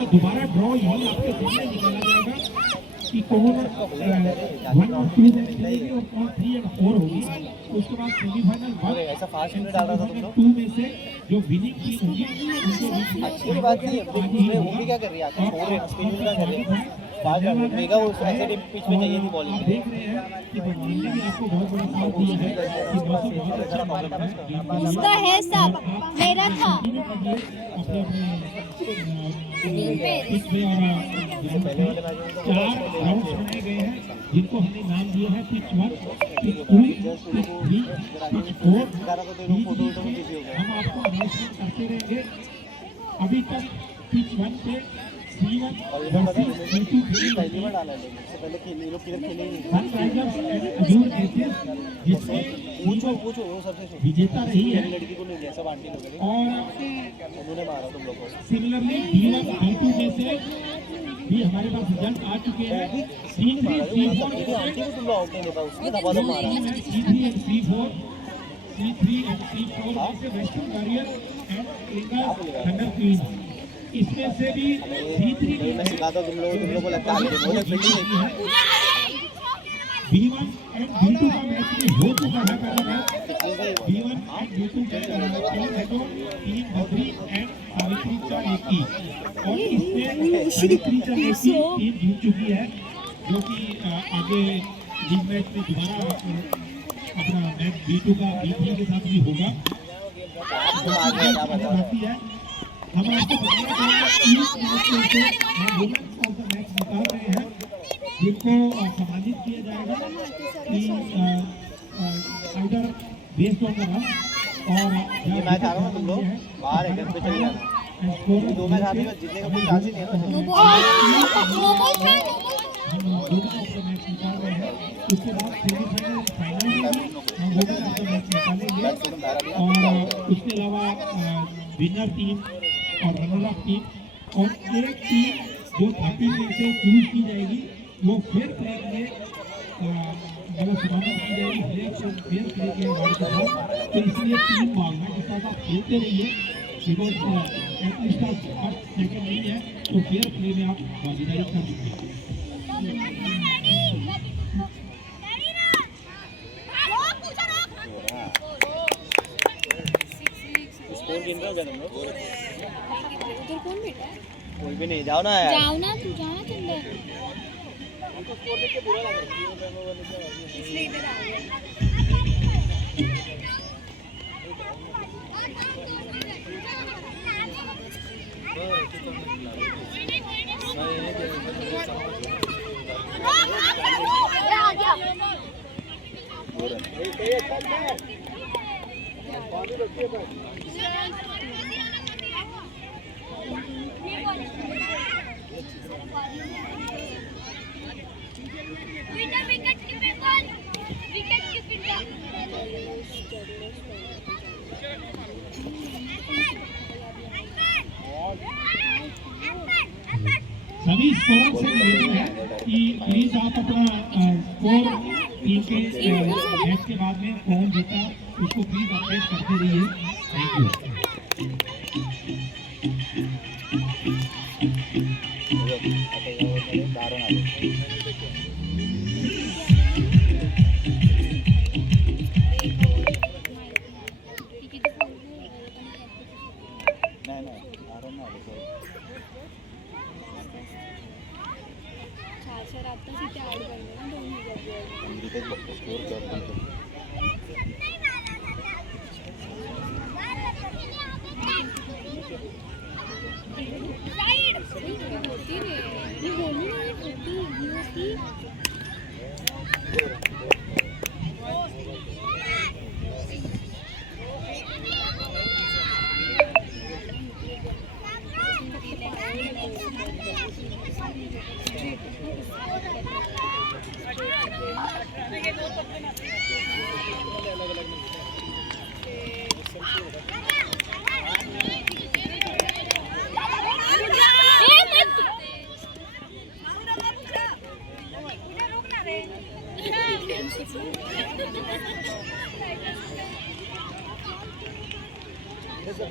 दोबारा ड्रॉ यही आपके सामने निकाला जाएगा कि कौन 1 और 2 में खेलेगी और कौन 3 और 4 होगी। उसके बाद सेमीफाइनल 1 ऐसा फास्ट में डाल रहा था तुम लोग 2 में से जो विनिंग टीम होगी उनको अच्छी बात नहीं है। वो भी क्या कर रही है आके छोड़ रहे हैं स्पिन क्या कर रहे हैं बाहर जा रहे हैं। मेगा वो ऐसे पिच में चाहिए थी बॉलिंग। देख रहे हैं कि भगवान ने भी आपको बहुत बड़ा साथ दिया है कि मौसम बहुत अच्छा मालूम है। उसका है सब मेरा था अपने पिच में और 4 राउंड्स बनाए गए हैं जिनको हमने नाम दिया है पिच 1, पिच 2, पिच 3, पिच 4। हम आपको अनाउंसमेंट करते रहेंगे। अभी तक पिच 1 पे C1 वर्सेस C2 पहली बार डाला है इससे पहले खेले लोग किधर खेले नहीं। सनराइजर्स एंड एथलेटिक्स जिसमें पूछो वो सबसे विजेता रही है लड़की को नहीं दिया सब आंटी लोग हैं और उन्होंने मारा तुम लोग को। सिमिलरली D1 D2 में से भी हमारे पास रिजल्ट आ चुके हैं। C3 C4 आंटी को तुम लोग आउट नहीं देता उसने दबा दो मारा। C3 एंड C4 में से western warrior and angle thunder queen इसमें से भी C3 मैं सिखाता हूं तुम लोगों को लगता है बोले फील्डिंग B1 एंड B2 का मैच भी हो चुका है पहला मैच। B1 एंड B2 के टीम बद्री एंड सावित्री चाणक्य और इसमें सावित्री चाणक्य टीम जीत चुकी है जो कि आगे लीग मैच में दोबारा अपना मैच B2 का B3 के साथ भी होगा। बाकी है हम आपको बताना चाहेंगे हम वुमेन्स ऑफ द मैच निकाल रहे हैं जिनको सम्मानित किया जाएगा कि either based on the run और मैच आ रहा हूं तुम लोग बाहर है पे चले जाना। दो मैच हारने में जीतने का कोई चांस ही नहीं है। हम वुमेन्स ऑफ द मैच निकाल रहे हैं। उसके बाद सेमीफाइनल फाइनल में हम वुमेन्स ऑफ द मैच निकालेंगे और उसके अलावा विनर टीम और रनर अप टीम और एक टीम जो 30 में से चूज की जाएगी वो फेयर प्ले में मतलब समाप्त की जाएगी फेयर प्ले के अवार्ड के साथ। तो इसलिए टीम भावना के साथ आप खेलते रहिए बिकॉज एटलीस्ट आप सेकंड नहीं है तो फेयर प्ले में आप भागीदारी कर सकते हैं। स्कोर गिन रहे हो क्या तुम लोग? उधर कौन बैठा है? कोई भी नहीं जाओ ना यार। जाओ ना तू जाना चंदा हमको स्कोर देख के बुरा लग रहा है इसलिए इधर आ गया। सभी स्कोर से निवेदन है कि प्लीज आप अपना स्कोर टीम के मैच के बाद में कौन जीता उसको प्लीज अपडेट करते रहिए। Thank you.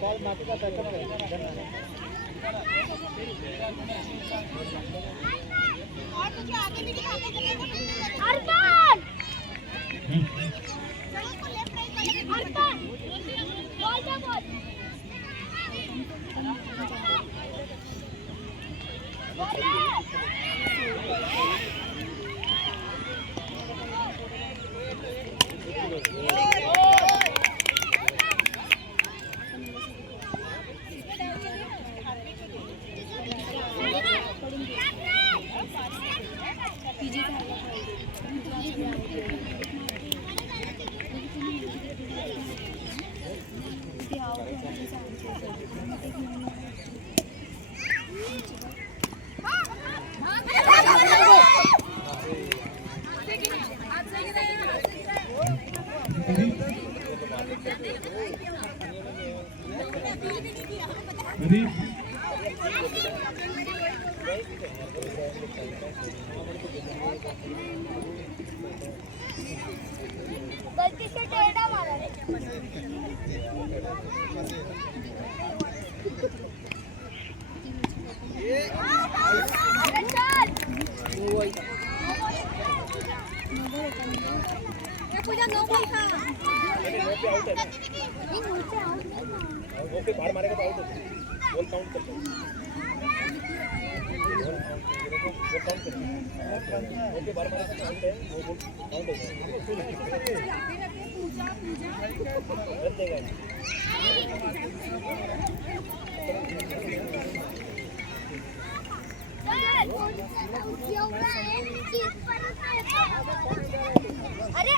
बॉल माटी का पैटर्न गलती से टेढ़ा मारा रे। अरे चल। ये पूजा नो बॉल था। ये नीचे आउट नहीं। वो पे बाहर मारेगा तो आउट होता है। बॉल काउंट करता है। वो काउंट करता है। वो पे बाहर मारेगा तो आउट है। वो बॉल काउंट होता है। रन देगा। अरे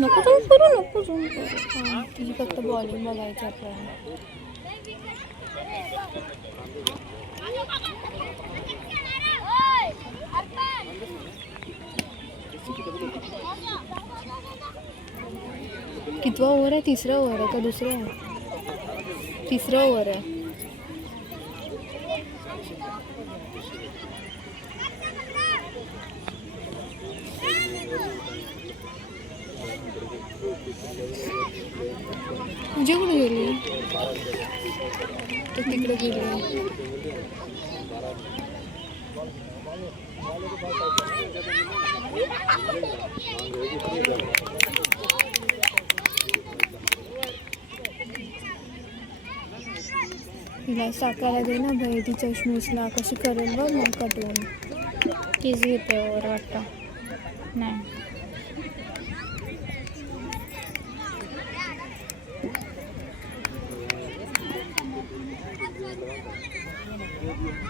नको जूम करू नको जूम करू तिची फक्त बॉलिंग बघायची आपल्याला. कितवा ओव्हर आहे? तिसरा ओव्हर आहे का दुसरा आहे? तिसरा ओव्हर आहे. तुझे कुठे गेली? तो तिकडे गेली. तिला टाकायला दे ना भाई, ती चष्मीसला कशी करेल बघ मग कटवून. तीच घेते ओव्हर वाटतं. नाही Thank you.